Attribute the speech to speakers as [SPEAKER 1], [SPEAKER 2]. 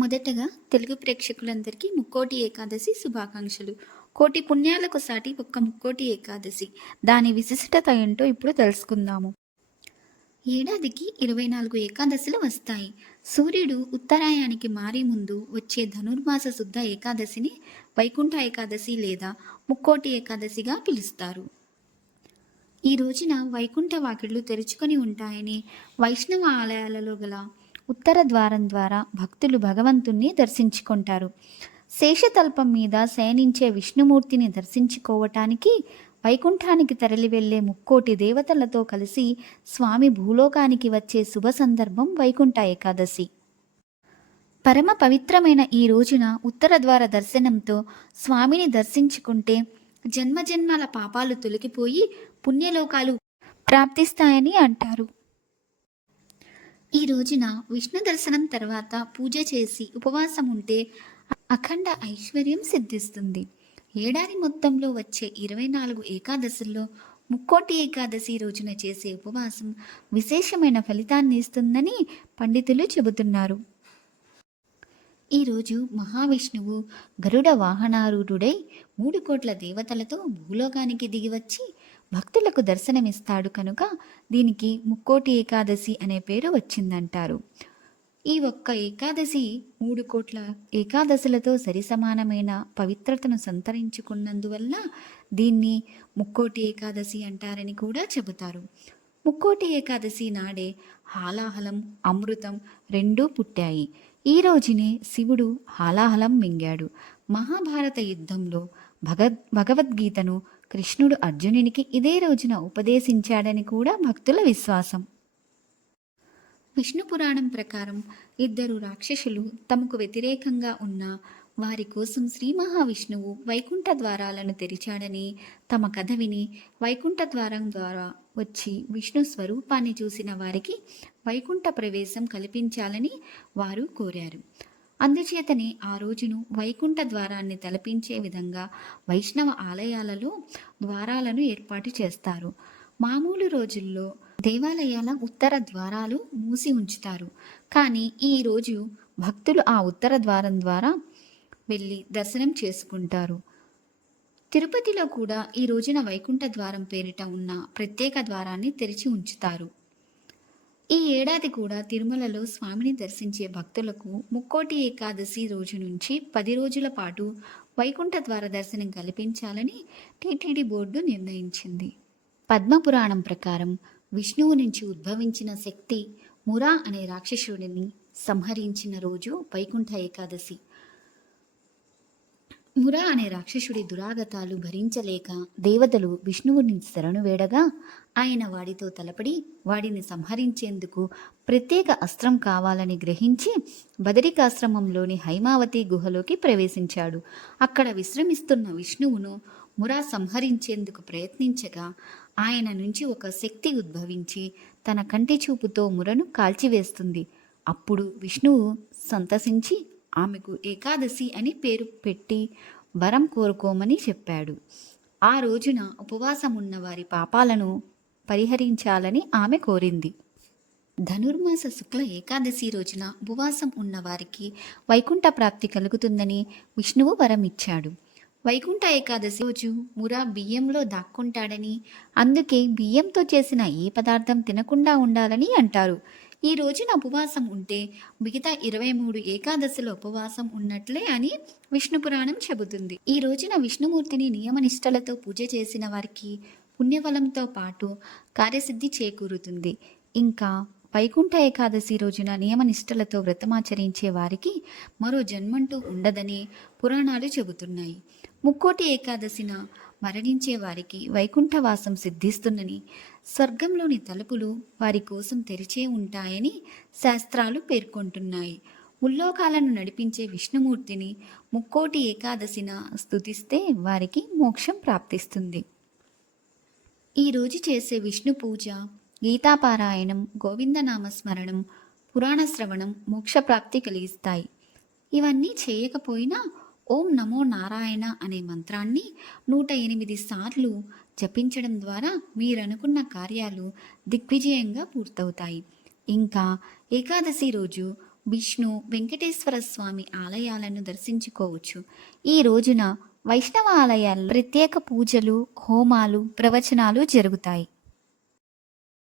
[SPEAKER 1] మొదటగా తెలుగు ప్రేక్షకులందరికీ ముక్కోటి ఏకాదశి శుభాకాంక్షలు. కోటి పుణ్యాలకు సాటి ఒక్క ముక్కోటి ఏకాదశి. దాని విశిష్టత ఏంటో ఇప్పుడు తెలుసుకుందాము. ఏడాదికి ఇరవై నాలుగు ఏకాదశులు వస్తాయి. సూర్యుడు ఉత్తరాయానికి మారే ముందు వచ్చే ధనుర్మాస శుద్ధ ఏకాదశిని వైకుంఠ ఏకాదశి లేదా ముక్కోటి ఏకాదశిగా పిలుస్తారు. ఈ రోజున వైకుంఠ వాకిళ్ళు తెరుచుకొని ఉంటాయని వైష్ణవ ఆలయాలలో గల ఉత్తర ద్వారం ద్వారా భక్తులు భగవంతుణ్ణి దర్శించుకుంటారు. శేషతల్పం మీద శయనించే విష్ణుమూర్తిని దర్శించుకోవటానికి వైకుంఠానికి తరలి వెళ్ళే ముక్కోటి దేవతలతో కలిసి స్వామి భూలోకానికి వచ్చే శుభ సందర్భం వైకుంఠ ఏకాదశి. పరమ పవిత్రమైన ఈ రోజున ఉత్తర ద్వార దర్శనంతో స్వామిని దర్శించుకుంటే జన్మజన్మాల పాపాలు తొలగిపోయి పుణ్యలోకాలు ప్రాప్తిస్తాయని అంటారు. ఈ రోజున విష్ణు దర్శనం తర్వాత పూజ చేసి ఉపవాసం ఉంటే అఖండ ఐశ్వర్యం సిద్ధిస్తుంది. ఏడాది మొత్తంలో వచ్చే ఇరవై నాలుగు ఏకాదశుల్లో ముక్కోటి ఏకాదశి రోజున చేసే ఉపవాసం విశేషమైన ఫలితాన్ని ఇస్తుందని పండితులు చెబుతున్నారు. ఈరోజు మహావిష్ణువు గరుడ వాహనారూఢుడై మూడు కోట్ల దేవతలతో భూలోకానికి దిగివచ్చి భక్తులకు దర్శనమిస్తాడు కనుక దీనికి ముక్కోటి ఏకాదశి అనే పేరు వచ్చిందంటారు. ఈ ఒక్క ఏకాదశి మూడు కోట్ల ఏకాదశులతో సరిసమానమైన పవిత్రతను సంతరించుకున్నందువల్ల దీన్ని ముక్కోటి ఏకాదశి అంటారని కూడా చెబుతారు. ముక్కోటి ఏకాదశి నాడే హాలాహలం అమృతం రెండూ పుట్టాయి. ఈ రోజునే శివుడు హాలాహలం మింగాడు. మహాభారత యుద్ధంలో భగ భగవద్గీతను కృష్ణుడు అర్జునునికి ఇదే రోజున ఉపదేశించాడని కూడా భక్తుల విశ్వాసం. విష్ణు పురాణం ప్రకారం ఇద్దరు రాక్షసులు తమకు వ్యతిరేకంగా ఉన్న వారి కోసం శ్రీ మహావిష్ణువు వైకుంఠ ద్వారాలను తెరిచాడని తమ కథ విని వైకుంఠ ద్వారం ద్వారా వచ్చి విష్ణు స్వరూపాన్ని చూసిన వారికి వైకుంఠ ప్రవేశం కల్పించాలని వారు కోరారు. అందుచేతనే ఆ రోజును వైకుంఠ ద్వారాన్ని తలపించే విధంగా వైష్ణవ ఆలయాలలో ద్వారాలను ఏర్పాటు చేస్తారు. మామూలు రోజుల్లో దేవాలయాల ఉత్తర ద్వారాలు మూసి ఉంచుతారు. కానీ ఈ రోజు భక్తులు ఆ ఉత్తర ద్వారం ద్వారా వెళ్ళి దర్శనం చేసుకుంటారు. తిరుపతిలో కూడా ఈ రోజున వైకుంఠ ద్వారం పేరిట ఉన్న ప్రత్యేక ద్వారాన్ని తెరిచి ఉంచుతారు. ఈ ఏడాది కూడా తిరుమలలో స్వామిని దర్శించే భక్తులకు ముక్కోటి ఏకాదశి రోజు నుంచి పది రోజుల పాటు వైకుంఠ ద్వార దర్శనం కల్పించాలని టీటీడీ బోర్డు నిర్ణయించింది. పద్మపురాణం ప్రకారం విష్ణువు నుంచి ఉద్భవించిన శక్తి మురా అనే రాక్షసుడిని సంహరించిన రోజు వైకుంఠ ఏకాదశి. మురా అనే రాక్షసుడి దురాగతాలు భరించలేక దేవతలు విష్ణువుని శరణు వేడగా ఆయన వాడితో తలపడి వాడిని సంహరించేందుకు ప్రత్యేక అస్త్రం కావాలని గ్రహించి బదరికాశ్రమంలోని హైమావతి గుహలోకి ప్రవేశించాడు. అక్కడ విశ్రమిస్తున్న విష్ణువును మురా సంహరించేందుకు ప్రయత్నించగా ఆయన నుంచి ఒక శక్తి ఉద్భవించి తన కంటి చూపుతో మురను కాల్చివేస్తుంది. అప్పుడు విష్ణువు సంతసించి ఆమెకు ఏకాదశి అని పేరు పెట్టి వరం కోరుకోమని చెప్పాడు. ఆ రోజున ఉపవాసం ఉన్న వారి పాపాలను పరిహరించాలని ఆమె కోరింది. ధనుర్మాస శుక్ల ఏకాదశి రోజున ఉపవాసం ఉన్న వారికి వైకుంఠ ప్రాప్తి కలుగుతుందని విష్ణువు వరం ఇచ్చాడు వైకుంఠ ఏకాదశి రోజు మురా బియ్యంలో దాక్కుంటాడని అందుకే బియ్యంతో చేసిన ఏ పదార్థం తినకుండా ఉండాలని అంటారు. ఈ రోజున ఉపవాసం ఉంటే మిగతా ఇరవై మూడు ఏకాదశుల ఉపవాసం ఉన్నట్లే అని విష్ణు పురాణం చెబుతుంది. ఈ రోజున విష్ణుమూర్తిని నియమనిష్టలతో పూజ చేసిన వారికి పుణ్యఫలంతో పాటు కార్యసిద్ధి చేకూరుతుంది. ఇంకా వైకుంఠ ఏకాదశి రోజున నియమనిష్టలతో వ్రతమాచరించే వారికి మరో జన్మంటూ ఉండదని పురాణాలు చెబుతున్నాయి. ముక్కోటి ఏకాదశిన మరణించే వారికి వైకుంఠవాసం సిద్ధిస్తుందని స్వర్గంలోని తలుపులు వారి కోసం తెరిచే ఉంటాయని శాస్త్రాలు పేర్కొంటున్నాయి. ముల్లోకాలను నడిపించే విష్ణుమూర్తిని ముక్కోటి ఏకాదశిన స్థుతిస్తే వారికి మోక్షం ప్రాప్తిస్తుంది. ఈరోజు చేసే విష్ణు పూజ గీతాపారాయణం గోవిందనామస్మరణం పురాణ శ్రవణం మోక్షప్రాప్తి కలిగిస్తాయి. ఇవన్నీ చేయకపోయినా ఓం నమో నారాయణ అనే మంత్రాన్ని నూట ఎనిమిది సార్లు జపించడం ద్వారా మీరనుకున్న కార్యాలు దిగ్విజయంగా పూర్తవుతాయి. ఇంకా ఏకాదశి రోజు విష్ణు వెంకటేశ్వర స్వామి ఆలయాలను దర్శించుకోవచ్చు. ఈ రోజున వైష్ణవ ఆలయాల్లో ప్రత్యేక పూజలు హోమాలు ప్రవచనాలు జరుగుతాయి.